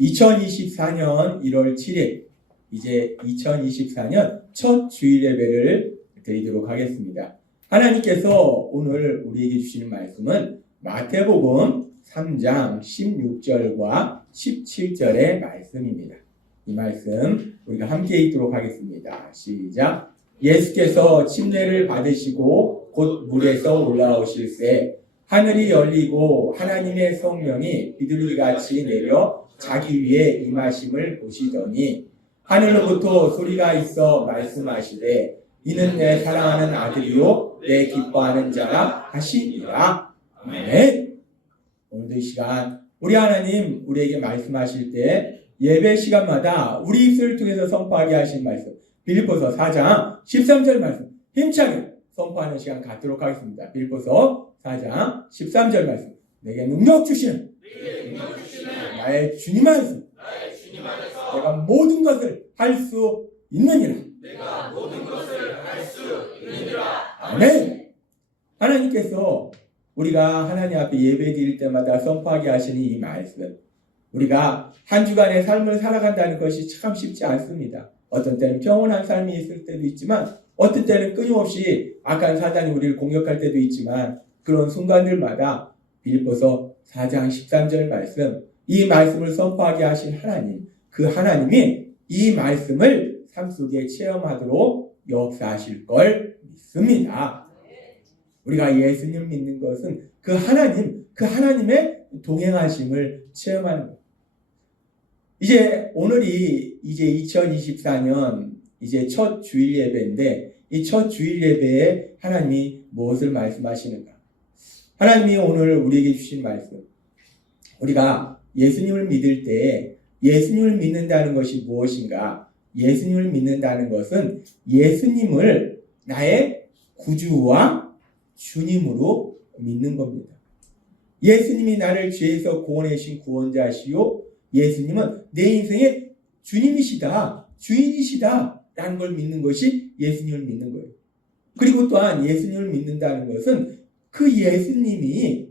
2024년 1월 7일, 이제 2024년 첫 주일 예배를 드리도록 하겠습니다. 하나님께서 오늘 우리에게 주시는 말씀은 마태복음 3장 16절과 17절의 말씀입니다. 이 말씀 우리가 함께 읽도록 하겠습니다. 시작. 예수께서 침례를 받으시고 곧 물에서 올라오실새 하늘이 열리고 하나님의 성령이 비둘기같이 내려 자기 위에 임하심을 보시더니 하늘로부터 소리가 있어 말씀하시되 이는 내 사랑하는 아들이요 내 기뻐하는 자라 하시니라. 아멘. 오늘도 이 시간 우리 하나님 우리에게 말씀하실 때 예배 시간마다 우리 입술을 통해서 선포하게 하신 말씀 빌립보서 4장 13절 말씀 힘차게 선포하는 시간 갖도록 하겠습니다. 빌립보서 4장 13절 말씀 내게 능력 주시는 나의 주님 안에서 내가 모든 것을 할 수 있느니라. 아멘. 하나님께서 우리가 하나님 앞에 예배 드릴 때마다 선포하게 하시는 이 말씀 우리가 한 주간의 삶을 살아간다는 것이 참 쉽지 않습니다. 어떤 때는 평온한 삶이 있을 때도 있지만 어떤 때는 끊임없이 악한 사단이 우리를 공격할 때도 있지만 그런 순간들마다 빌립보서 4장 13절 말씀 이 말씀을 선포하게 하신 하나님 그 하나님이 이 말씀을 삶 속에 체험하도록 역사하실 걸 믿습니다. 우리가 예수님 믿는 것은 그 하나님의 동행하심을 체험하는 것. 이제 오늘이 이제 2024년 이제 첫 주일 예배인데 이 첫 주일 예배에 하나님이 무엇을 말씀하시는가? 하나님이 오늘 우리에게 주신 말씀. 우리가 예수님을 믿을 때 예수님을 믿는다는 것이 무엇인가? 예수님을 믿는다는 것은 예수님을 나의 구주와 주님으로 믿는 겁니다. 예수님이 나를 죄에서 구원해 주신 구원자시요 예수님은 내 인생의 주님이시다, 주인이시다 라는 걸 믿는 것이 예수님을 믿는 거예요. 그리고 또한 예수님을 믿는다는 것은 그 예수님이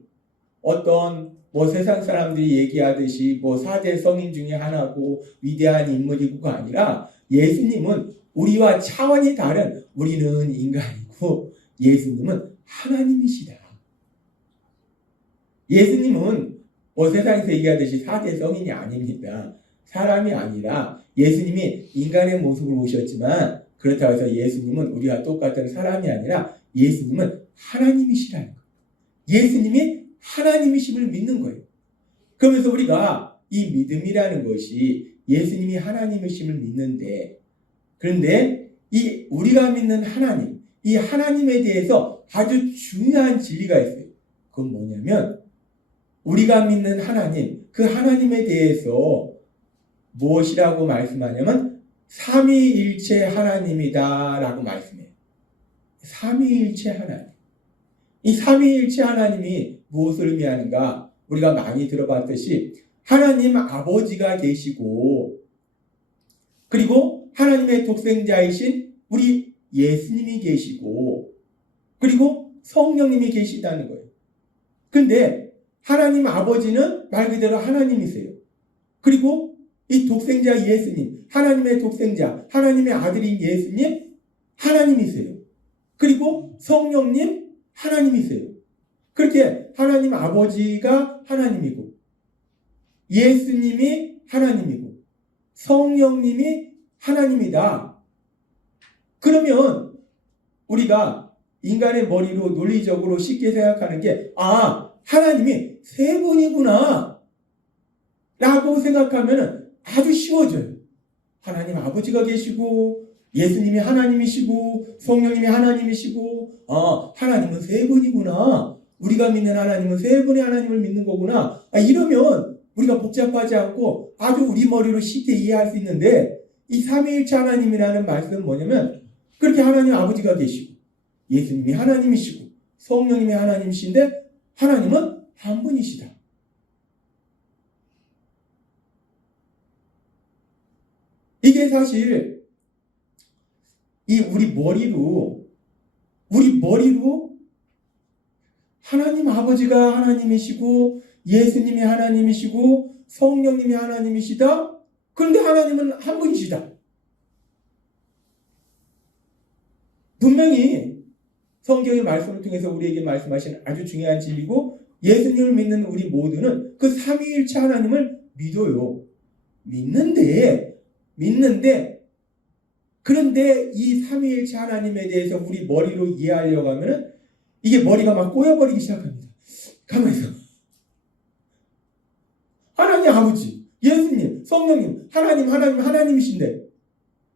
어떤 세상 사람들이 얘기하듯이 4대 성인 중에 하나고 위대한 인물이고가 아니라 예수님은 우리와 차원이 다른 우리는 인간이고 예수님은 하나님이시다. 예수님은 세상에서 얘기하듯이 4대 성인이 아닙니다. 사람이 아니라 예수님이 인간의 모습으로 오셨지만 그렇다고 해서 예수님은 우리와 똑같은 사람이 아니라 예수님은 하나님이시라는 거예요. 예수님이 하나님이심을 믿는 거예요. 그러면서 우리가 이 믿음이라는 것이 예수님이 하나님이심을 믿는데 그런데 이 우리가 믿는 하나님, 이 하나님에 대해서 아주 중요한 진리가 있어요. 그건 뭐냐면 우리가 믿는 하나님, 그 하나님에 대해서 무엇이라고 말씀하냐면 삼위일체 하나님이다 라고 말씀해요. 삼위일체 하나님. 이 삼위일체 하나님이 무엇을 의미하는가? 우리가 많이 들어봤듯이 하나님 아버지가 계시고 그리고 하나님의 독생자이신 우리 예수님이 계시고 그리고 성령님이 계시다는 거예요. 근데 하나님 아버지는 말 그대로 하나님이세요. 그리고 이 독생자 예수님, 하나님의 독생자, 하나님의 아들인 예수님, 하나님이세요. 그리고 성령님, 하나님이세요. 그렇게 하나님 아버지가 하나님이고 예수님이 하나님이고 성령님이 하나님이다. 그러면 우리가 인간의 머리로 논리적으로 쉽게 생각하는 게 하나님이 세 분이구나 라고 생각하면 아주 쉬워져요. 하나님 아버지가 계시고 예수님이 하나님이시고 성령님이 하나님이시고 하나님은 세 분이구나. 우리가 믿는 하나님은 세 분의 하나님을 믿는 거구나. 이러면 우리가 복잡하지 않고 아주 우리 머리로 쉽게 이해할 수 있는데 이 삼위일체 하나님이라는 말씀은 뭐냐면 그렇게 하나님 아버지가 계시고 예수님이 하나님이시고 성령님이 하나님이신데 하나님은 한 분이시다. 이게 사실 우리 머리로 하나님 아버지가 하나님이시고 예수님이 하나님이시고 성령님이 하나님이시다. 그런데 하나님은 한 분이시다. 분명히 성경의 말씀을 통해서 우리에게 말씀하신 아주 중요한 진리고, 예수님을 믿는 우리 모두는 그 삼위일체 하나님을 믿어요. 믿는데 그런데 이 삼위일체 하나님에 대해서 우리 머리로 이해하려고 하면은 이게 머리가 막 꼬여버리기 시작합니다. 가만히 있어. 하나님 아버지, 예수님, 성령님, 하나님이신데,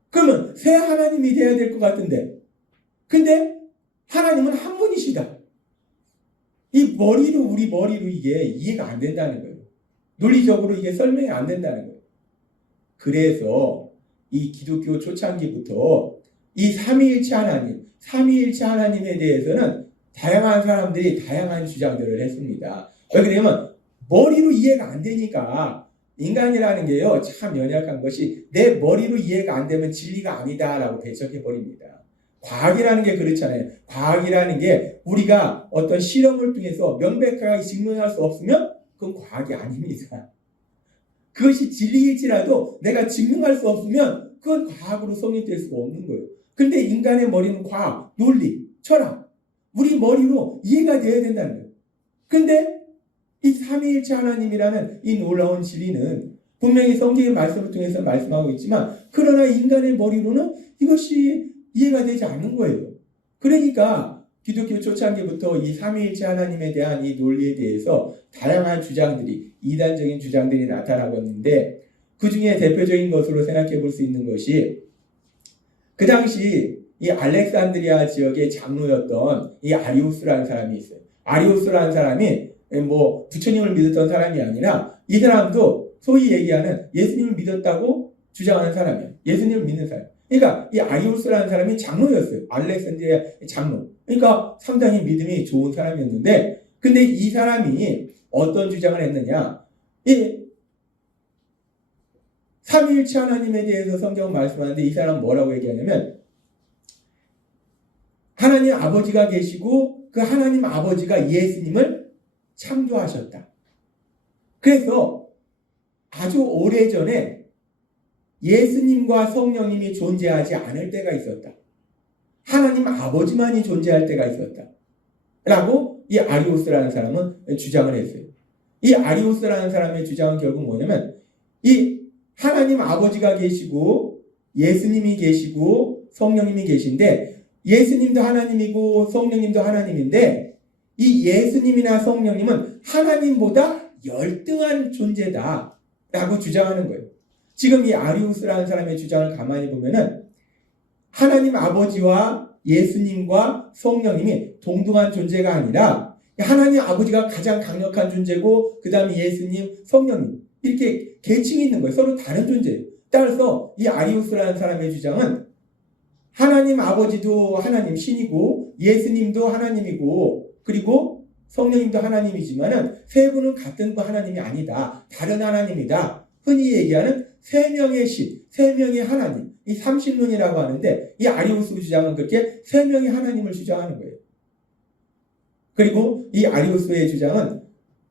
그러면 새 하나님이 돼야 될 것 같은데, 근데 하나님은 한 분이시다. 우리 머리로 이게 이해가 안 된다는 거예요. 논리적으로 이게 설명이 안 된다는 거예요. 그래서 이 기독교 초창기부터 이 삼위일체 하나님에 대해서는 다양한 사람들이 다양한 주장들을 했습니다. 왜 그러냐면 머리로 이해가 안 되니까. 인간이라는 게요, 참 연약한 것이 내 머리로 이해가 안 되면 진리가 아니다라고 배척해버립니다. 과학이라는 게 그렇잖아요. 과학이라는 게 우리가 어떤 실험을 통해서 명백하게 증명할 수 없으면 그건 과학이 아닙니다. 그것이 진리일지라도 내가 증명할 수 없으면 그건 과학으로 성립될 수가 없는 거예요. 근데 인간의 머리는 과학, 논리, 철학, 우리 머리로 이해가 돼야 된다는 거예요. 근데 이 삼위일체 하나님이라는 이 놀라운 진리는 분명히 성경의 말씀을 통해서 말씀하고 있지만, 그러나 인간의 머리로는 이것이 이해가 되지 않는 거예요. 그러니까 기독교 초창기부터 이 삼위일체 하나님에 대한 이 논리에 대해서 다양한 주장들이, 이단적인 주장들이 나타나고 있는데, 그 중에 대표적인 것으로 생각해 볼 수 있는 것이, 그 당시 이 알렉산드리아 지역의 장로였던 이 아리우스라는 사람이 있어요. 아리우스라는 사람이 부처님을 믿었던 사람이 아니라, 이 사람도 소위 얘기하는 예수님을 믿었다고 주장하는 사람이에요. 예수님을 믿는 사람. 그러니까 이 아리우스라는 사람이 장로였어요. 알렉산드리아 장로. 그러니까 상당히 믿음이 좋은 사람이었는데, 근데 이 사람이 어떤 주장을 했느냐? 이 삼위일체 하나님에 대해서 성경은 말씀하는데, 이 사람은 뭐라고 얘기하냐면, 하나님 아버지가 계시고 그 하나님 아버지가 예수님을 창조하셨다. 그래서 아주 오래전에 예수님과 성령님이 존재하지 않을 때가 있었다. 하나님 아버지만이 존재할 때가 있었다. 라고 이 아리우스라는 사람은 주장을 했어요. 이 아리우스라는 사람의 주장은 결국 뭐냐면, 이 하나님 아버지가 계시고 예수님이 계시고 성령님이 계신데, 예수님도 하나님이고 성령님도 하나님인데, 이 예수님이나 성령님은 하나님보다 열등한 존재다 라고 주장하는 거예요. 지금 이 아리우스라는 사람의 주장을 가만히 보면은 하나님 아버지와 예수님과 성령님이 동등한 존재가 아니라, 하나님 아버지가 가장 강력한 존재고 그 다음에 예수님, 성령님, 이렇게 계층이 있는 거예요. 서로 다른 존재예요. 따라서 이 아리우스라는 사람의 주장은 하나님 아버지도 하나님 신이고 예수님도 하나님이고 그리고 성령님도 하나님이지만은 세 분은 같은 하나님이 아니다. 다른 하나님이다. 흔히 얘기하는 세 명의 신, 세 명의 하나님, 이 삼신론이라고 하는데, 이 아리우스 주장은 그렇게 세 명의 하나님을 주장하는 거예요. 그리고 이 아리우스의 주장은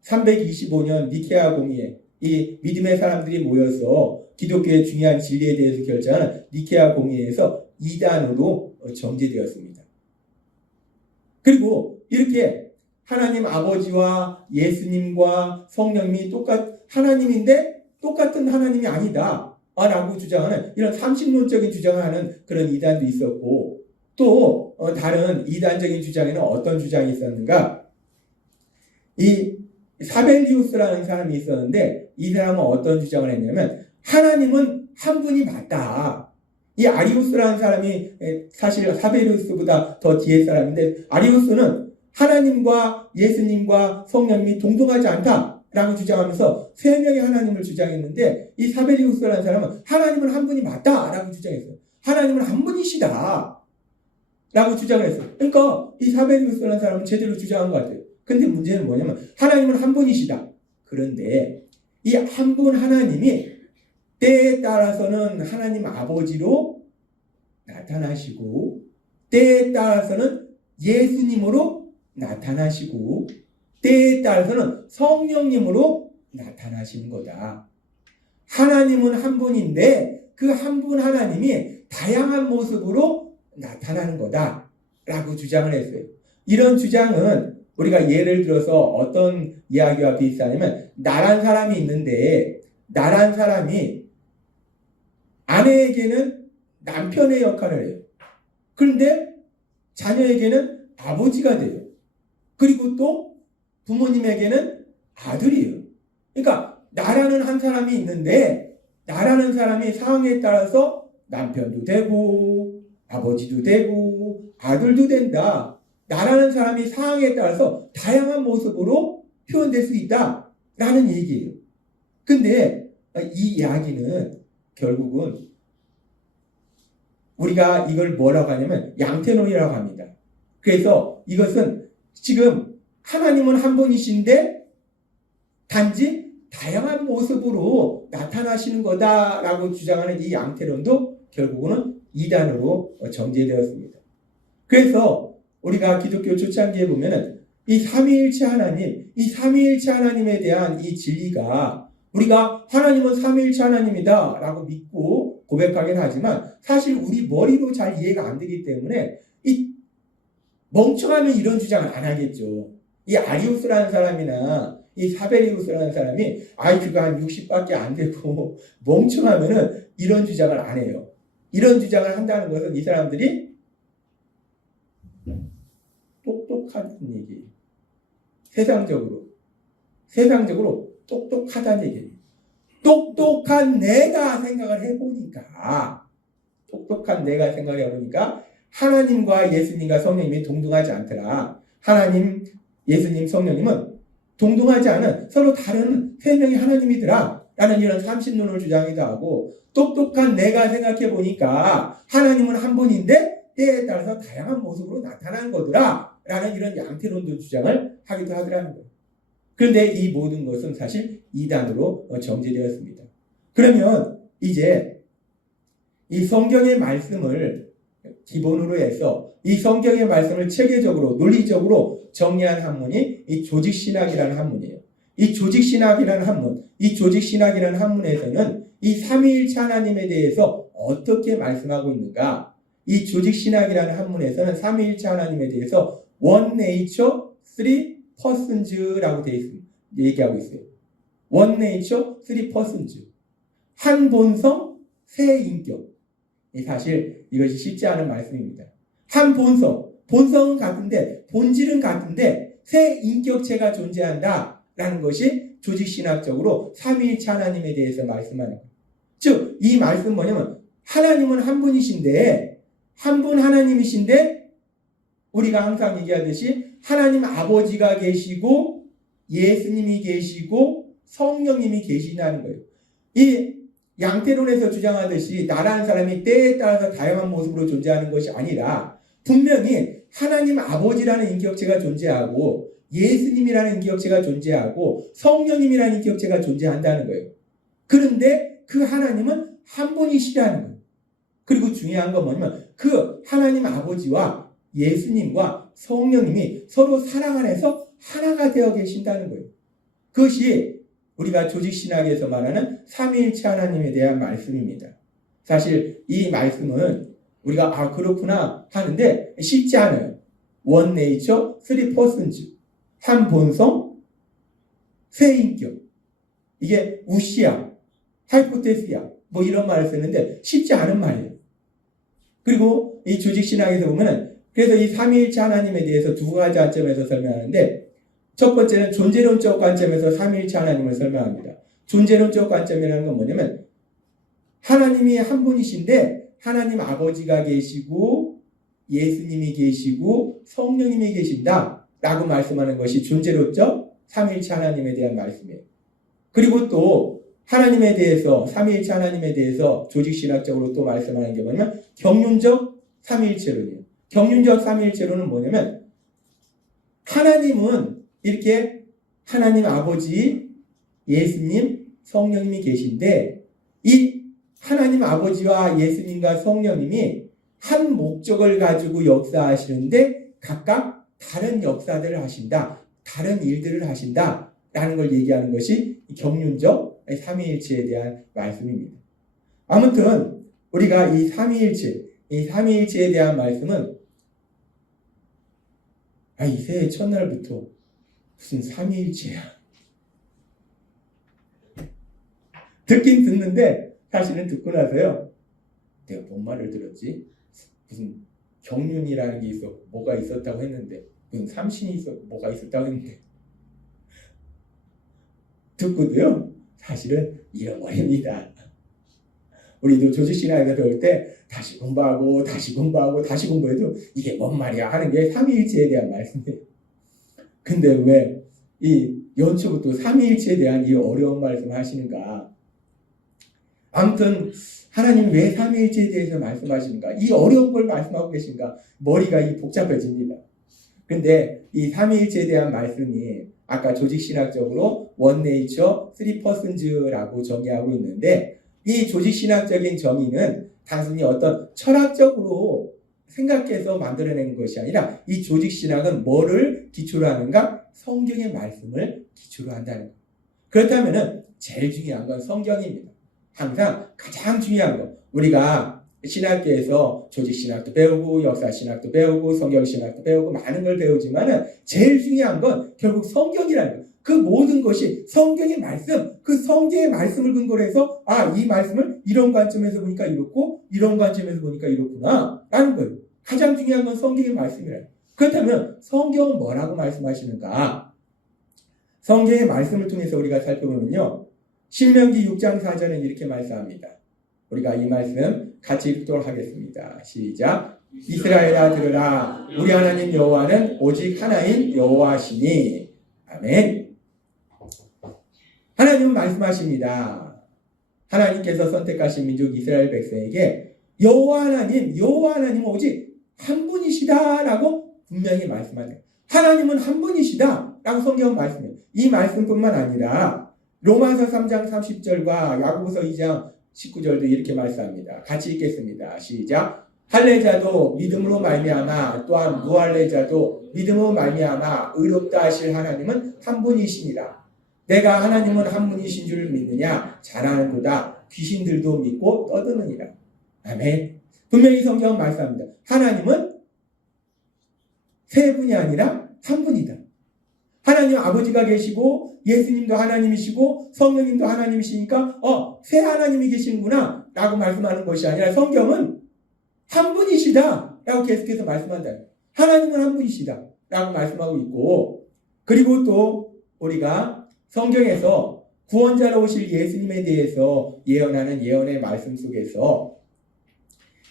325년 니케아 공의회, 이 믿음의 사람들이 모여서 기독교의 중요한 진리에 대해서 결정하는 니케아 공의회에서 이단으로 정제되었습니다. 그리고 이렇게 하나님 아버지와 예수님과 성령님이 하나님인데 똑같은 하나님이 아니다 라고 주장하는, 이런 삼신론적인 주장을 하는 그런 이단도 있었고, 또 다른 이단적인 주장에는 어떤 주장이 있었는가? 이 사벨리우스라는 사람이 있었는데, 이 사람은 어떤 주장을 했냐면, 하나님은 한 분이 맞다. 이 아리우스라는 사람이 사실 사벨리우스보다 더 뒤에 사람인데, 아리우스는 하나님과 예수님과 성령님이 동등하지 않다라고 주장하면서 세 명의 하나님을 주장했는데, 이 사벨리우스라는 사람은 하나님은 한 분이 맞다라고 주장했어요. 하나님은 한 분이시다 라고 주장을 했어요. 그러니까 이 사벨리우스라는 사람은 제대로 주장한 것 같아요. 근데 문제는 뭐냐면, 하나님은 한 분이시다. 그런데 이 한 분 하나님이 때에 따라서는 하나님 아버지로 나타나시고, 때에 따라서는 예수님으로 나타나시고, 때에 따라서는 성령님으로 나타나시는 거다. 하나님은 한 분인데 그 한 분 하나님이 다양한 모습으로 나타나는 거다 라고 주장을 했어요. 이런 주장은 우리가 예를 들어서 어떤 이야기와 비슷하냐면, 나란 사람이 있는데 나란 사람이 아내에게는 남편의 역할을 해요. 그런데 자녀에게는 아버지가 돼요. 그리고 또 부모님에게는 아들이에요. 그러니까 나라는 한 사람이 있는데 나라는 사람이 상황에 따라서 남편도 되고 아버지도 되고 아들도 된다. 나라는 사람이 상황에 따라서 다양한 모습으로 표현될 수 있다라는 얘기예요. 근데 이 이야기는 결국은 우리가 이걸 뭐라고 하냐면 양태론이라고 합니다. 그래서 이것은 지금 하나님은 한 분이신데 단지 다양한 모습으로 나타나시는 거다라고 주장하는 이 양태론도 결국은 이단으로 정제되었습니다. 그래서 우리가 기독교 초창기에 보면은 이 삼위일체 하나님, 이 삼위일체 하나님에 대한 이 진리가 우리가 하나님은 삼위일체 하나님이다 라고 믿고 고백하긴 하지만 사실 우리 머리로 잘 이해가 안 되기 때문에 이 멍청하면 이런 주장을 안 하겠죠. 이 아리우스라는 사람이나 이 사베리우스라는 사람이 IQ가 한 60밖에 안 되고 멍청하면은 이런 주장을 안 해요. 이런 주장을 한다는 것은 이 사람들이 똑똑하다는 얘기예요. 세상적으로 똑똑하다는 얘기예요. 똑똑한 내가 생각을 해보니까 하나님과 예수님과 성령님이 동등하지 않더라. 하나님, 예수님, 성령님은 동등하지 않은 서로 다른 세 명의 하나님이더라 라는 이런 삼신론을 주장하기도 하고, 똑똑한 내가 생각해보니까 하나님은 한 분인데 때에 따라서 다양한 모습으로 나타나는 거더라 라는 이런 양태론도 주장을 하기도 하더라는 거예요. 그런데 이 모든 것은 사실 이단으로 정제되었습니다. 그러면 이제 이 성경의 말씀을 기본으로 해서 이 성경의 말씀을 체계적으로 논리적으로 정리한 학문이 이 조직신학이라는 학문이에요. 이 조직신학이라는 학문에서는 이 삼위일체 하나님에 대해서 어떻게 말씀하고 있는가? 이 조직신학이라는 학문에서는 삼위일체 하나님에 대해서 One Nature, Three Persons라고 얘기하고 있어요. One Nature, Three Persons. 한 본성, 세 인격. 사실 이것이 쉽지 않은 말씀입니다. 한 본성은 같은데, 본질은 같은데 세 인격체가 존재한다라는 것이 조직신학적으로 삼위일체 하나님에 대해서 말씀하는 거예요. 즉, 이 말씀은 뭐냐면 하나님은 한 분이신데, 한 분 하나님이신데 우리가 항상 얘기하듯이 하나님 아버지가 계시고 예수님이 계시고 성령님이 계신다는 거예요. 이 양태론에서 주장하듯이 나라는 사람이 때에 따라서 다양한 모습으로 존재하는 것이 아니라 분명히 하나님 아버지라는 인격체가 존재하고 예수님이라는 인격체가 존재하고 성령님이라는 인격체가 존재한다는 거예요. 그런데 그 하나님은 한 분이시라는 거예요. 그리고 중요한 건 뭐냐면 그 하나님 아버지와 예수님과 성령님이 서로 사랑 안에서 하나가 되어 계신다는 거예요. 그것이 우리가 조직신학에서 말하는 삼위일체 하나님에 대한 말씀입니다. 사실 이 말씀은 우리가 그렇구나 하는데 쉽지 않아요. One nature, three persons. 한 본성, 세 인격. 이게 우시아, 하이포테시아 뭐 이런 말을 쓰는데 쉽지 않은 말이에요. 그리고 이 조직신학에서 보면은 그래서 이 삼위일체 하나님에 대해서 두 가지 관점에서 설명하는데, 첫 번째는 존재론적 관점에서 삼위일체 하나님을 설명합니다. 존재론적 관점이라는 건 뭐냐면 하나님이 한 분이신데 하나님 아버지가 계시고 예수님이 계시고 성령님이 계신다 라고 말씀하는 것이 존재론적 삼위일체 하나님에 대한 말씀이에요. 그리고 또 하나님에 대해서, 삼위일체 하나님에 대해서 조직신학적으로 또 말씀하는 게 뭐냐면 경륜적 삼위일체론이에요. 경륜적 삼위일체론은 뭐냐면 하나님은 이렇게 하나님 아버지, 예수님, 성령님이 계신데 이 하나님 아버지와 예수님과 성령님이 한 목적을 가지고 역사하시는데 각각 다른 역사들을 하신다. 다른 일들을 하신다라는 걸 얘기하는 것이 경륜적 삼위일체에 대한 말씀입니다. 아무튼 우리가 이 삼위일체에 대한 말씀은 이 새해 첫날부터 무슨 삼위일체야 듣긴 듣는데 사실은 듣고 나서요, 내가 뭔 말을 들었지? 무슨 경륜이라는 게 있었고 뭐가 있었다고 했는데, 무슨 삼신이 있었고 뭐가 있었다고 했는데, 듣고도요 사실은 잃어버립니다. 우리도 조직신학에서 배울 때 다시 공부하고 다시 공부해도 이게 뭔 말이야 하는 게 삼위일체에 대한 말씀이에요. 근데 왜 이 연초부터 삼위일체에 대한 이 어려운 말씀을 하시는가? 아무튼 하나님 왜 삼위일체에 대해서 말씀하시는가? 이 어려운 걸 말씀하고 계신가? 머리가 복잡해집니다. 근데 이 삼위일체에 대한 말씀이 아까 조직신학적으로 원 네이처, 쓰리 퍼슨즈라고 정의하고 있는데, 이 조직신학적인 정의는 단순히 어떤 철학적으로 생각해서 만들어낸 것이 아니라, 이 조직신학은 뭐를 기초로 하는가? 성경의 말씀을 기초로 한다는 것. 그렇다면 제일 중요한 건 성경입니다. 항상 가장 중요한 거, 우리가 신학계에서 조직신학도 배우고 역사신학도 배우고 성경신학도 배우고 많은 걸 배우지만 제일 중요한 건 결국 성경이라는 거. 그 모든 것이 성경의 말씀, 그 성경의 말씀을 근거로 해서 이 말씀을 이런 관점에서 보니까 이렇고 이런 관점에서 보니까 이렇구나 라는 거예요. 가장 중요한 건 성경의 말씀이라는 거예요. 그렇다면 성경은 뭐라고 말씀하시는가? 성경의 말씀을 통해서 우리가 살펴보면요, 신명기 6장 4절은 이렇게 말씀합니다. 우리가 이 말씀 같이 읽도록 하겠습니다. 시작. 이스라엘아 들으라, 우리 하나님 여호와는 오직 하나인 여호와시니. 아멘. 하나님은 말씀하십니다. 하나님께서 선택하신 민족 이스라엘 백성에게 여호와 하나님은 오직 한 분이시다라고 분명히 말씀하세요. 하나님은 한 분이시다라고 성경은 말씀해요. 이 말씀뿐만 아니라 로마서 3장 30절과 야고보서 2장 19절도 이렇게 말씀합니다. 같이 읽겠습니다. 시작. 할례자도 믿음으로 말미암아 또한 무할례자도 믿음으로 말미암아 의롭다 하실 하나님은 한 분이시니라. 내가 하나님은 한 분이신 줄 믿느냐? 잘하는도다. 귀신들도 믿고 떠드느니라. 아멘. 분명히 성경은 말씀합니다. 하나님은 세 분이 아니라 한 분이다. 하나님 아버지가 계시고 예수님도 하나님이시고 성령님도 하나님이시니까 세 하나님이 계시는구나 라고 말씀하는 것이 아니라, 성경은 한 분이시다 라고 계속해서 말씀한다. 하나님은 한 분이시다 라고 말씀하고 있고, 그리고 또 우리가 성경에서 구원자로 오실 예수님에 대해서 예언하는 예언의 말씀 속에서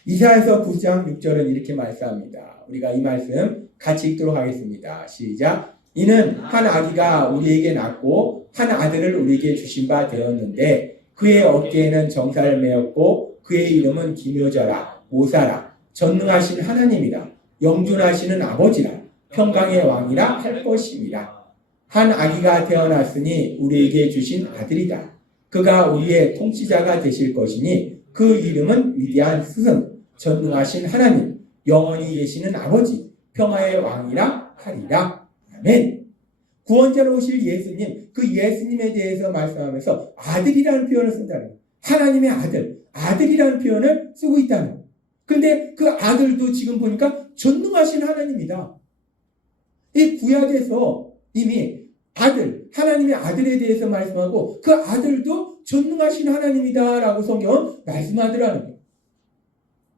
이사야서 9장 6절은 이렇게 말씀합니다. 우리가 이 말씀 같이 읽도록 하겠습니다. 시작. 이는 한 아기가 우리에게 낳고 한 아들을 우리에게 주신 바 되었는데 그의 어깨에는 정사를 메었고 그의 이름은 기묘자라 오사라 전능하신 하나님이라 영존하시는 아버지라 평강의 왕이라 할 것입니다. 한 아기가 태어났으니 우리에게 주신 아들이다. 그가 우리의 통치자가 되실 것이니 그 이름은 위대한 스승 전능하신 하나님 영원히 계시는 아버지 평화의 왕이라 하리라. 아멘. 구원자로 오실 예수님, 그 예수님에 대해서 말씀하면서 아들이라는 표현을 쓴다는 거예요. 하나님의 아들이라는 표현을 쓰고 있다는 거예요. 근데 그 아들도 지금 보니까 전능하신 하나님이다. 이 구약에서 이미 하나님의 아들에 대해서 말씀하고 그 아들도 전능하신 하나님이다라고 성경은 말씀하더라는 거예요.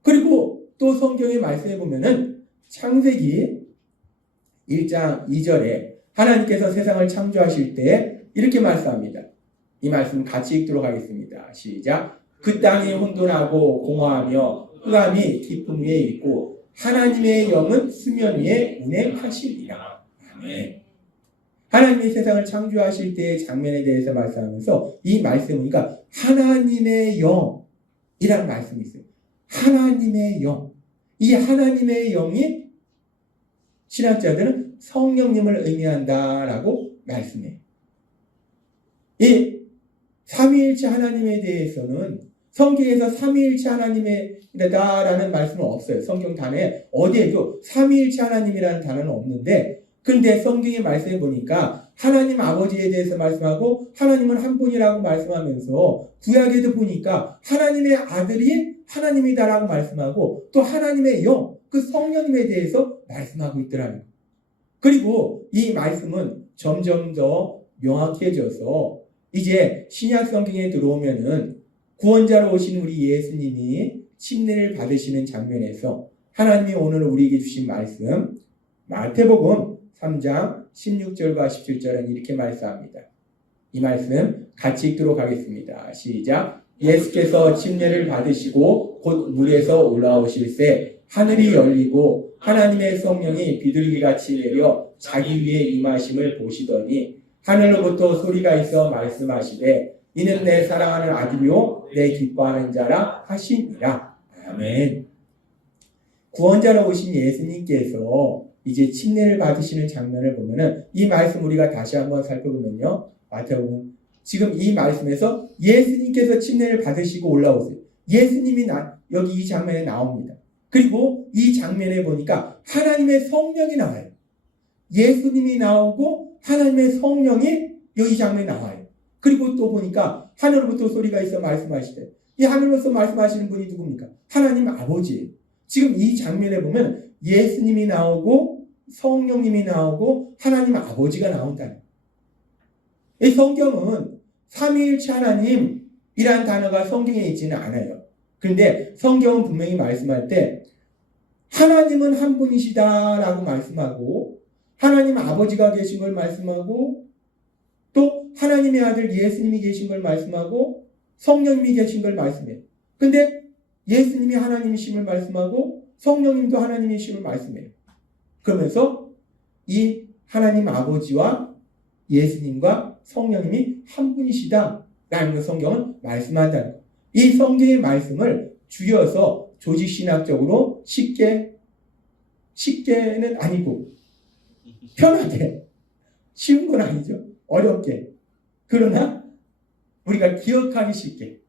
그리고 또 성경의 말씀에 보면은 창세기 1장 2절에 하나님께서 세상을 창조하실 때 이렇게 말씀합니다. 이 말씀 같이 읽도록 하겠습니다. 시작. 그 땅이 혼돈하고 공허하며 흑암이 깊음 위에 있고 하나님의 영은 수면 위에 운행하시리라. 아멘. 하나님이 세상을 창조하실 때의 장면에 대해서 말씀하면서 이 말씀은 그러니까 하나님의 영이라는 말씀이 있어요. 하나님의 영. 이 하나님의 영이 신학자들은 성령님을 의미한다라고 말씀해요. 이 삼위일체 하나님에 대해서는 성경에서 삼위일체 하나님이다라는 말씀은 없어요. 성경 단어에 어디에도 삼위일체 하나님이라는 단어는 없는데 그런데 성경의 말씀에 보니까 하나님 아버지에 대해서 말씀하고 하나님은 한 분이라고 말씀하면서 구약에도 보니까 하나님의 아들이 하나님이다라고 말씀하고 또 하나님의 영, 그 성령님에 대해서 말씀하고 있더라고요. 그리고 이 말씀은 점점 더 명확해져서 이제 신약 성경에 들어오면은 구원자로 오신 우리 예수님이 침례를 받으시는 장면에서 하나님이 오늘 우리에게 주신 말씀 마태복음 3장 16절과 17절은 이렇게 말씀합니다. 이 말씀 같이 읽도록 하겠습니다. 시작. 예수께서 침례를 받으시고 곧 물에서 올라오실새 하늘이 열리고 하나님의 성령이 비둘기같이 내려 자기 위에 임하심을 보시더니 하늘로부터 소리가 있어 말씀하시되 이는 내 사랑하는 아들이요 내 기뻐하는 자라 하시니라. 아멘. 구원자로 오신 예수님께서 이제 침례를 받으시는 장면을 보면은 이 말씀 우리가 다시 한번 살펴보면요. 마태복음 지금 이 말씀에서 예수님께서 침례를 받으시고 올라오세요. 예수님이 여기 이 장면에 나옵니다. 그리고 이 장면에 보니까 하나님의 성령이 나와요. 예수님이 나오고 하나님의 성령이 여기 장면에 나와요. 그리고 또 보니까 하늘로부터 소리가 있어 말씀하시되 이 하늘로서 말씀하시는 분이 누굽니까? 하나님 아버지예요. 지금 이 장면에 보면 예수님이 나오고 성령님이 나오고 하나님 아버지가 나온다는 거예요. 이 성경은 삼위일체 하나님이란 단어가 성경에 있지는 않아요. 그런데 성경은 분명히 말씀할 때 하나님은 한 분이시다라고 말씀하고 하나님 아버지가 계신 걸 말씀하고 또 하나님의 아들 예수님이 계신 걸 말씀하고 성령님이 계신 걸 말씀해요. 근데 예수님이 하나님이심을 말씀하고 성령님도 하나님이심을 말씀해요. 그러면서 이 하나님 아버지와 예수님과 성령님이 한 분이시다라는 걸 성경은 말씀한다는 거예요. 이 성경의 말씀을 줄여서 조직신학적으로 쉽게는 아니고 편하게 쉬운 건 아니죠. 어렵게. 그러나 우리가 기억하기 쉽게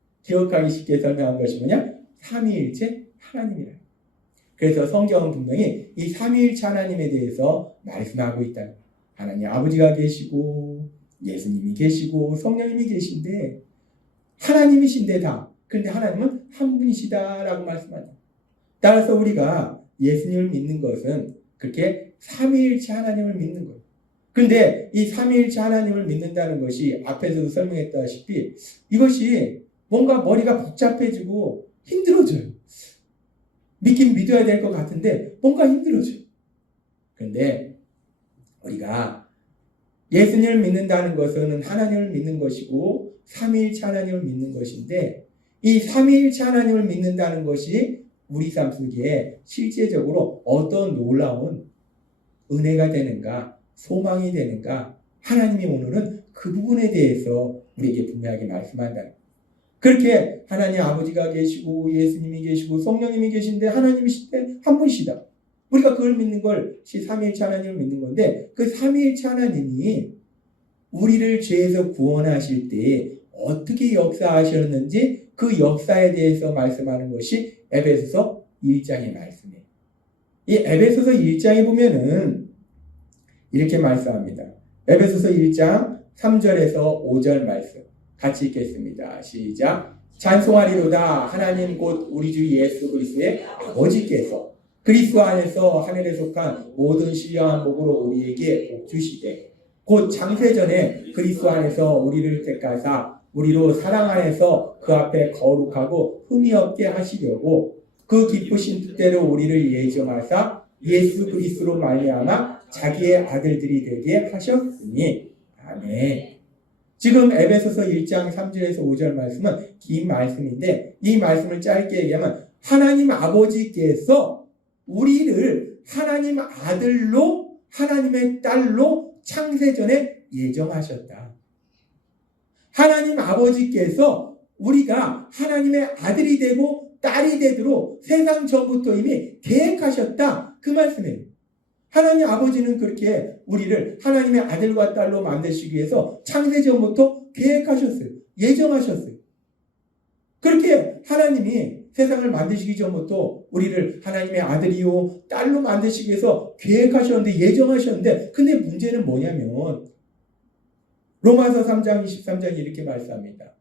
설명한 것이 뭐냐? 삼위일체 하나님이라. 그래서 성경은 분명히 이 삼위일체 하나님에 대해서 말씀하고 있다. 하나님 아버지가 계시고 예수님이 계시고 성령님이 계신데 하나님이신데 다. 그런데 하나님은 한 분이시다라고 말씀한다. 따라서 우리가 예수님을 믿는 것은 그렇게 삼위일체 하나님을 믿는 거예요. 그런데 이 삼위일체 하나님을 믿는다는 것이 앞에서도 설명했다시피 이것이 뭔가 머리가 복잡해지고 힘들어져요. 믿긴 믿어야 될 것 같은데 뭔가 힘들어져요. 그런데 우리가 예수님을 믿는다는 것은 하나님을 믿는 것이고 삼위일체 하나님을 믿는 것인데 이 삼위일체 하나님을 믿는다는 것이 우리 삶 속에 실제적으로 어떤 놀라운 은혜가 되는가 소망이 되는가 하나님이 오늘은 그 부분에 대해서 우리에게 분명하게 말씀한다. 그렇게 하나님 아버지가 계시고 예수님이 계시고 성령님이 계신데 하나님이신데 한 분이시다. 우리가 그걸 믿는 걸 삼위일체 하나님을 믿는 건데 그 삼위일체 하나님이 우리를 죄에서 구원하실 때 어떻게 역사하셨는지 그 역사에 대해서 말씀하는 것이 에베소서 1장의 말씀이에요. 이 에베소서 1장에 보면은 이렇게 말씀합니다. 에베소서 1장 3절에서 5절 말씀 같이 읽겠습니다. 시작. 찬송하리로다 하나님 곧 우리 주 예수 그리스도의 아버지께서 그리스도 안에서 하늘에 속한 모든 신령한 복으로 우리에게 복 주시되 곧 창세전에 그리스도 안에서 우리를 택하사 우리로 사랑 안에서 그 앞에 거룩하고 흠이 없게 하시려고 그 기쁘신 뜻대로 우리를 예정하사 예수 그리스도로 말미암아 자기의 아들들이 되게 하셨으니 아멘. 지금 에베소서 1장 3절에서 5절 말씀은 긴 말씀인데 이 말씀을 짧게 얘기하면 하나님 아버지께서 우리를 하나님 아들로 하나님의 딸로 창세전에 예정하셨다. 하나님 아버지께서 우리가 하나님의 아들이 되고 딸이 되도록 세상 전부터 이미 계획하셨다. 그 말씀이에요. 하나님 아버지는 그렇게 우리를 하나님의 아들과 딸로 만드시기 위해서 창세전부터 계획하셨어요. 예정하셨어요. 그렇게 하나님이 세상을 만드시기 전부터 우리를 하나님의 아들이요 딸로 만드시기 위해서 계획하셨는데 예정하셨는데 근데 문제는 뭐냐면 로마서 3장 23장이 이렇게 말씀합니다.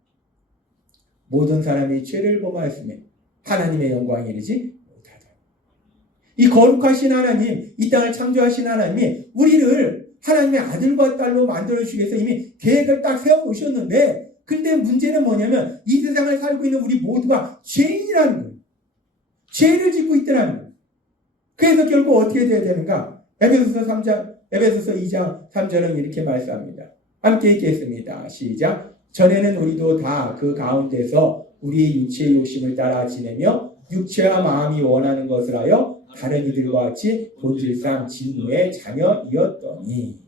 모든 사람이 죄를 범하였으면 하나님의 영광에 이르지 못하다. 이 거룩하신 하나님, 이 땅을 창조하신 하나님이 우리를 하나님의 아들과 딸로 만들어주시기 위해서 이미 계획을 딱 세워놓으셨는데 근데 문제는 뭐냐면 이 세상을 살고 있는 우리 모두가 죄인이라는 거예요. 죄를 짓고 있더라는 거예요. 그래서 결국 어떻게 돼야 되는가? 에베소서 2장 3절은 이렇게 말씀합니다. 함께 읽겠습니다. 시작. 전에는 우리도 다 그 가운데서 우리의 육체의 욕심을 따라 지내며 육체와 마음이 원하는 것을 하여 다른 이들과 같이 본질상 진노의 자녀이었더니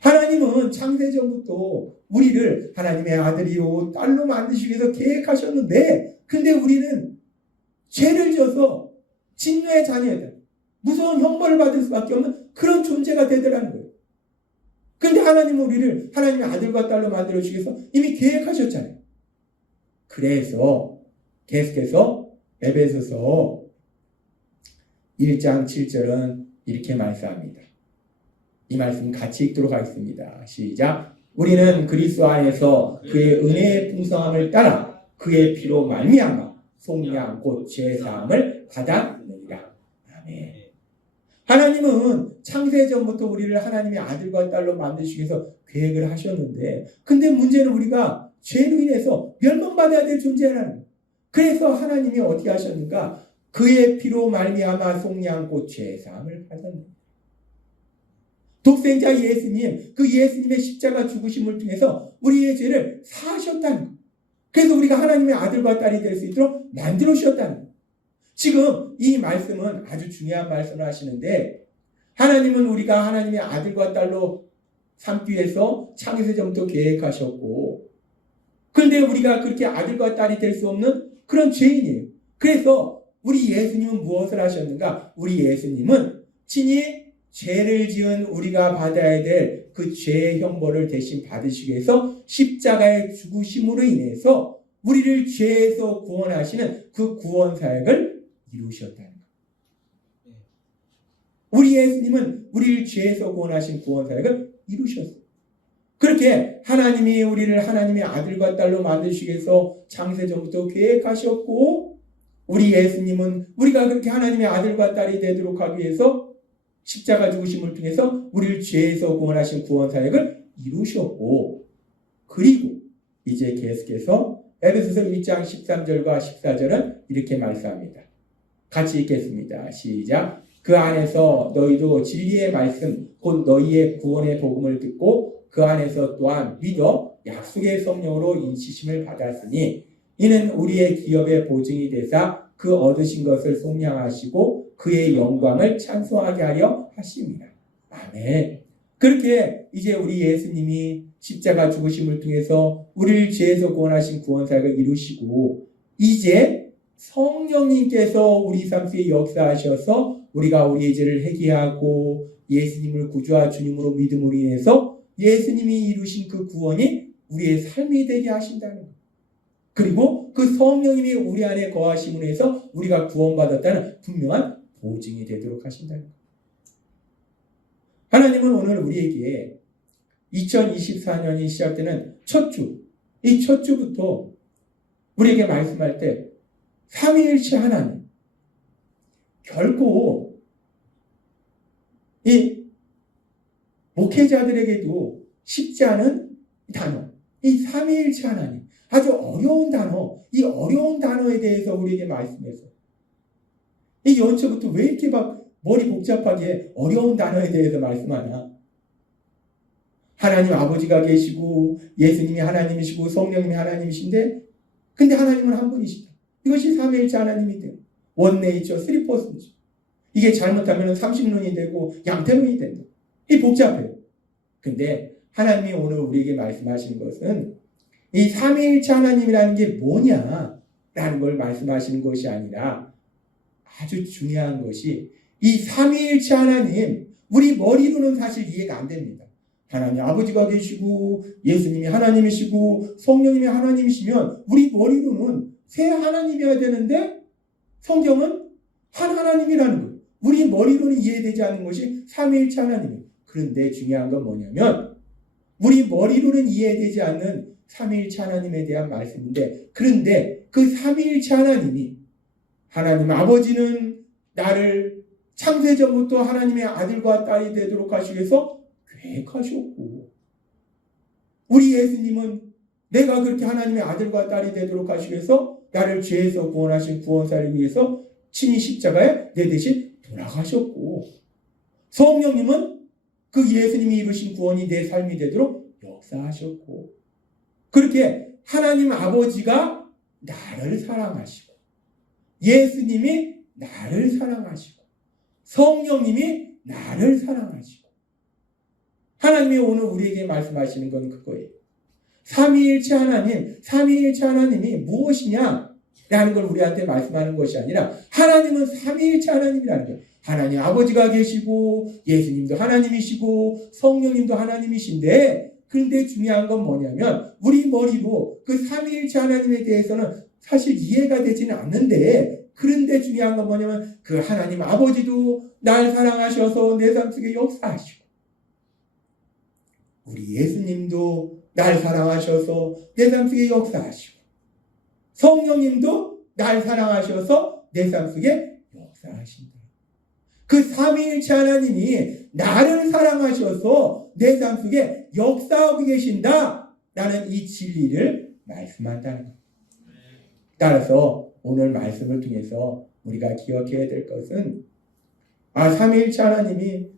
하나님은 창세전부터 우리를 하나님의 아들이요 딸로 만드시기 위해서 계획하셨는데 근데 우리는 죄를 져서 진노의 자녀이다. 무서운 형벌을 받을 수밖에 없는 그런 존재가 되더라는 거예요. 근데 하나님은 우리를 하나님의 아들과 딸로 만들어주시기 위해서 이미 계획하셨잖아요. 그래서 계속해서 에베소서 1장 7절은 이렇게 말씀합니다. 이 말씀 같이 읽도록 하겠습니다. 시작. 우리는 그리스도 안에서 그의 은혜의 풍성함을 따라 그의 피로 말미암아 속량 곧 죄사함을 받았느니라. 아멘. 하나님은 창세전부터 우리를 하나님의 아들과 딸로 만드시기 위해서 계획을 하셨는데 근데 문제는 우리가 죄로 인해서 멸망받아야 될 존재라는 거예요. 그래서 하나님이 어떻게 하셨는가? 그의 피로 말미암아 속량 곧 죄사함을 받았느니라. 독생자 예수님, 그 예수님의 십자가 죽으심을 통해서 우리의 죄를 사하셨다는 거예요. 그래서 우리가 하나님의 아들과 딸이 될 수 있도록 만들어 주셨다는 거예요. 지금 이 말씀은 아주 중요한 말씀을 하시는데 하나님은 우리가 하나님의 아들과 딸로 삼기 위해서 창세전부터 계획하셨고 그런데 우리가 그렇게 아들과 딸이 될 수 없는 그런 죄인이에요. 그래서 우리 예수님은 무엇을 하셨는가? 우리 예수님은 친히 죄를 지은 우리가 받아야 될 그 죄의 형벌을 대신 받으시기 위해서 십자가의 죽으심으로 인해서 우리를 죄에서 구원하시는 그 구원 사역을 이루셨다는 거예요. 우리 예수님은 우리를 죄에서 구원하신 구원 사역을 이루셨어요. 그렇게 하나님이 우리를 하나님의 아들과 딸로 만드시기 위해서 창세전부터 계획하셨고 우리 예수님은 우리가 그렇게 하나님의 아들과 딸이 되도록 하기 위해서 십자가 죽으심을 통해서 우리를 죄에서 구원하신 구원 사역을 이루셨고 그리고 이제 계속해서 에베소서 1장 13절과 14절은 이렇게 말씀합니다. 같이 읽겠습니다. 시작. 그 안에서 너희도 진리의 말씀 곧 너희의 구원의 복음을 듣고 그 안에서 또한 믿어 약속의 성령으로 인치심을 받았으니 이는 우리의 기업의 보증이 되사 그 얻으신 것을 속량하시고 그의 영광을 찬송하게 하려 하십니다. 아멘. 그렇게 이제 우리 예수님이 십자가 죽으심을 통해서 우리를 죄에서 구원하신 구원 사역을 이루시고 이제 성령님께서 우리 삶 속에 역사하셔서 우리가 우리의 죄를 회개하고 예수님을 구주와 주님으로 믿음으로 인해서 예수님이 이루신 그 구원이 우리의 삶이 되게 하신다는 거예요. 그리고 그 성령님이 우리 안에 거하심으로 해서 우리가 구원받았다는 분명한 보증이 되도록 하신다는 거예요. 하나님은 오늘 우리에게 2024년이 시작되는 첫 주, 이 첫 주부터 우리에게 말씀할 때 삼위일체 하나님 결코 이 목회자들에게도 쉽지 않은 단어, 이 삼위일체 하나님 아주 어려운 단어, 이 어려운 단어에 대해서 우리에게 말씀했어요. 이 연초부터 왜 이렇게 막 머리 복잡하게 어려운 단어에 대해서 말씀하냐? 하나님 아버지가 계시고 예수님이 하나님이시고 성령님이 하나님이신데 근데 하나님은 한 분이시다. 이것이 삼위일체 하나님인데요. 원네이처, 쓰리퍼슨이죠. 이게 잘못하면 30론이 되고 양태론이 된다. 이 복잡해요. 근데 하나님이 오늘 우리에게 말씀하시는 것은 이 삼위일체 하나님이라는 게 뭐냐라는 걸 말씀하시는 것이 아니라 아주 중요한 것이 이 삼위일체 하나님 우리 머리로는 사실 이해가 안 됩니다. 하나님 아버지가 계시고 예수님이 하나님이시고 성령님이 하나님이시면 우리 머리로는 세 하나님이어야 되는데 성경은 한 하나님이라는 거예요. 우리 머리로는 이해되지 않는 것이 삼위일체 하나님이에요. 그런데 중요한 건 뭐냐면 우리 머리로는 이해되지 않는 삼위일체 하나님에 대한 말씀인데, 그런데 그 삼위일체 하나님이, 하나님 아버지는 나를 창세전부터 하나님의 아들과 딸이 되도록 하시기 위해서 계획하셨고, 우리 예수님은 내가 그렇게 하나님의 아들과 딸이 되도록 하시기 위해서 나를 죄에서 구원하신 구원사를 위해서 친히 십자가에 내 대신 돌아가셨고, 성령님은 그 예수님이 이루신 구원이 내 삶이 되도록 역사하셨고, 그렇게 하나님 아버지가 나를 사랑하시고, 예수님이 나를 사랑하시고, 성령님이 나를 사랑하시고, 하나님이 오늘 우리에게 말씀하시는 건 그거예요. 삼위일체 하나님이 무엇이냐 라는 걸 우리한테 말씀하는 것이 아니라, 하나님은 삼위일체 하나님이라는 거예요. 하나님 아버지가 계시고, 예수님도 하나님이시고, 성령님도 하나님이신데, 그런데 중요한 건 뭐냐면 우리 머리로 그 삼위일체 하나님에 대해서는 사실 이해가 되지는 않는데, 그런데 중요한 건 뭐냐면 그 하나님 아버지도 날 사랑하셔서 내 삶 속에 역사하시고, 우리 예수님도 날 사랑하셔서 내 삶 속에 역사하시고, 성령님도 날 사랑하셔서 내 삶 속에 역사하신다. 그 삼위일체 하나님이 나를 사랑하셔서 내 삶 속에 역사하고 계신다 라는 이 진리를 말씀한다는 겁니다. 따라서 오늘 말씀을 통해서 우리가 기억해야 될 것은, 삼위일체 하나님이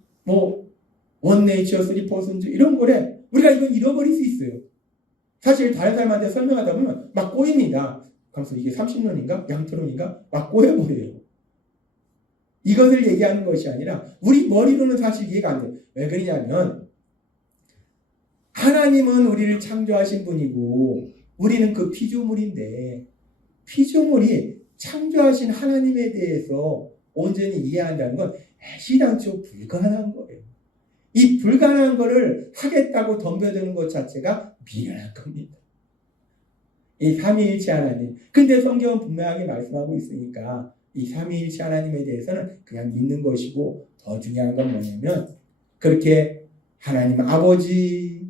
원네이처, 쓰리퍼슨즈 이런 거래. 우리가 이건 잃어버릴 수 있어요. 사실 다른 사람한테 설명하다 보면 막 꼬입니다. 그래서 이게 30년인가? 양토론인가? 막 꼬여버려요. 이것을 얘기하는 것이 아니라 우리 머리로는 사실 이해가 안 돼요. 왜 그러냐면 하나님은 우리를 창조하신 분이고 우리는 그 피조물인데, 피조물이 창조하신 하나님에 대해서 온전히 이해한다는 건 애시당초 불가능한 거예요. 이 불가능한 거를 하겠다고 덤벼드는 것 자체가 미련한 겁니다. 이 삼위일체 하나님. 근데 성경은 분명하게 말씀하고 있으니까 이 삼위일체 하나님에 대해서는 그냥 믿는 것이고, 더 중요한 건 뭐냐면 그렇게 하나님 아버지,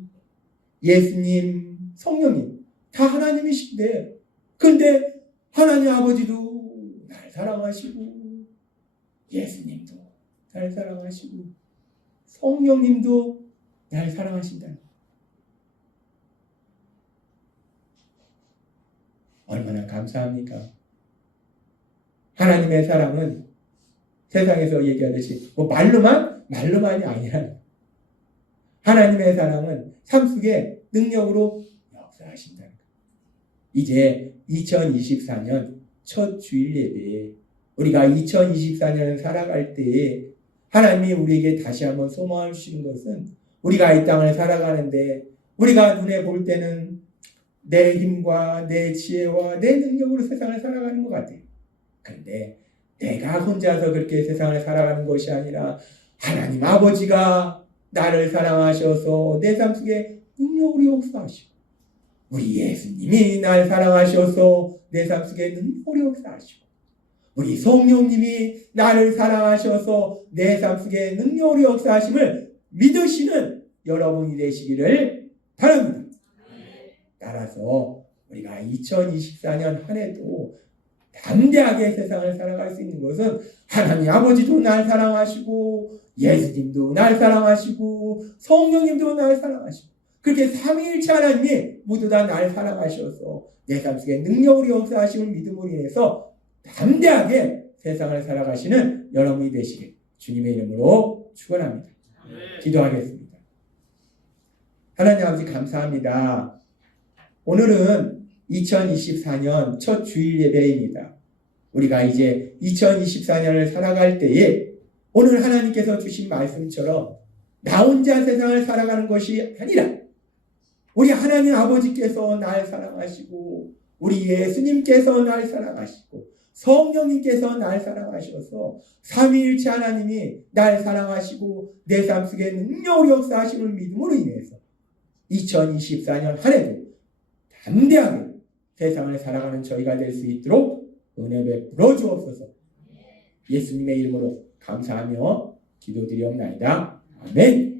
예수님, 성령님 다 하나님이신데, 근데 하나님 아버지도 날 사랑하시고, 예수님도 날 사랑하시고, 성령님도 날 사랑하신다. 얼마나 감사합니까? 하나님의 사랑은 세상에서 얘기하듯이 말로만이 아니라, 하나님의 사랑은 삶 속에 능력으로 역사하신다. 이제 2024년 첫 주일 예배에 우리가 2024년을 살아갈 때에 하나님이 우리에게 다시 한번 소망해 주시는 것은, 우리가 이 땅을 살아가는데 우리가 눈에 볼 때는 내 힘과 내 지혜와 내 능력으로 세상을 살아가는 것 같아요. 그런데 내가 혼자서 그렇게 세상을 살아가는 것이 아니라 하나님 아버지가 나를 사랑하셔서 내 삶 속에 능력으로 역사하시고, 우리 예수님이 날 사랑하셔서 내 삶 속에 능력으로 역사하시고, 우리 성령님이 나를 사랑하셔서 내 삶 속에 능력으로 역사하심을 믿으시는 여러분이 되시기를 바랍니다. 따라서 우리가 2024년 한 해도 담대하게 세상을 살아갈 수 있는 것은, 하나님 아버지도 날 사랑하시고, 예수님도 날 사랑하시고, 성령님도 날 사랑하시고, 그렇게 삼위일체 하나님이 모두 다 날 사랑하셔서 내 삶 속에 능력으로 역사하심을 믿음으로 인해서 담대하게 세상을 살아가시는 여러분이 되시길 주님의 이름으로 축원합니다. 기도하겠습니다. 하나님 아버지 감사합니다. 오늘은 2024년 첫 주일 예배입니다. 우리가 이제 2024년을 살아갈 때에 오늘 하나님께서 주신 말씀처럼 나 혼자 세상을 살아가는 것이 아니라 우리 하나님 아버지께서 날 사랑하시고, 우리 예수님께서 날 사랑하시고, 성령님께서 날 사랑하셔서 삼위일체 하나님이 날 사랑하시고 내 삶 속에 능력으로 역사하심을 믿음으로 인해서 2024년 한 해도 담대하게 세상을 살아가는 저희가 될 수 있도록 은혜 베풀어 주옵소서. 예수님의 이름으로 감사하며 기도드리옵나이다. 아멘.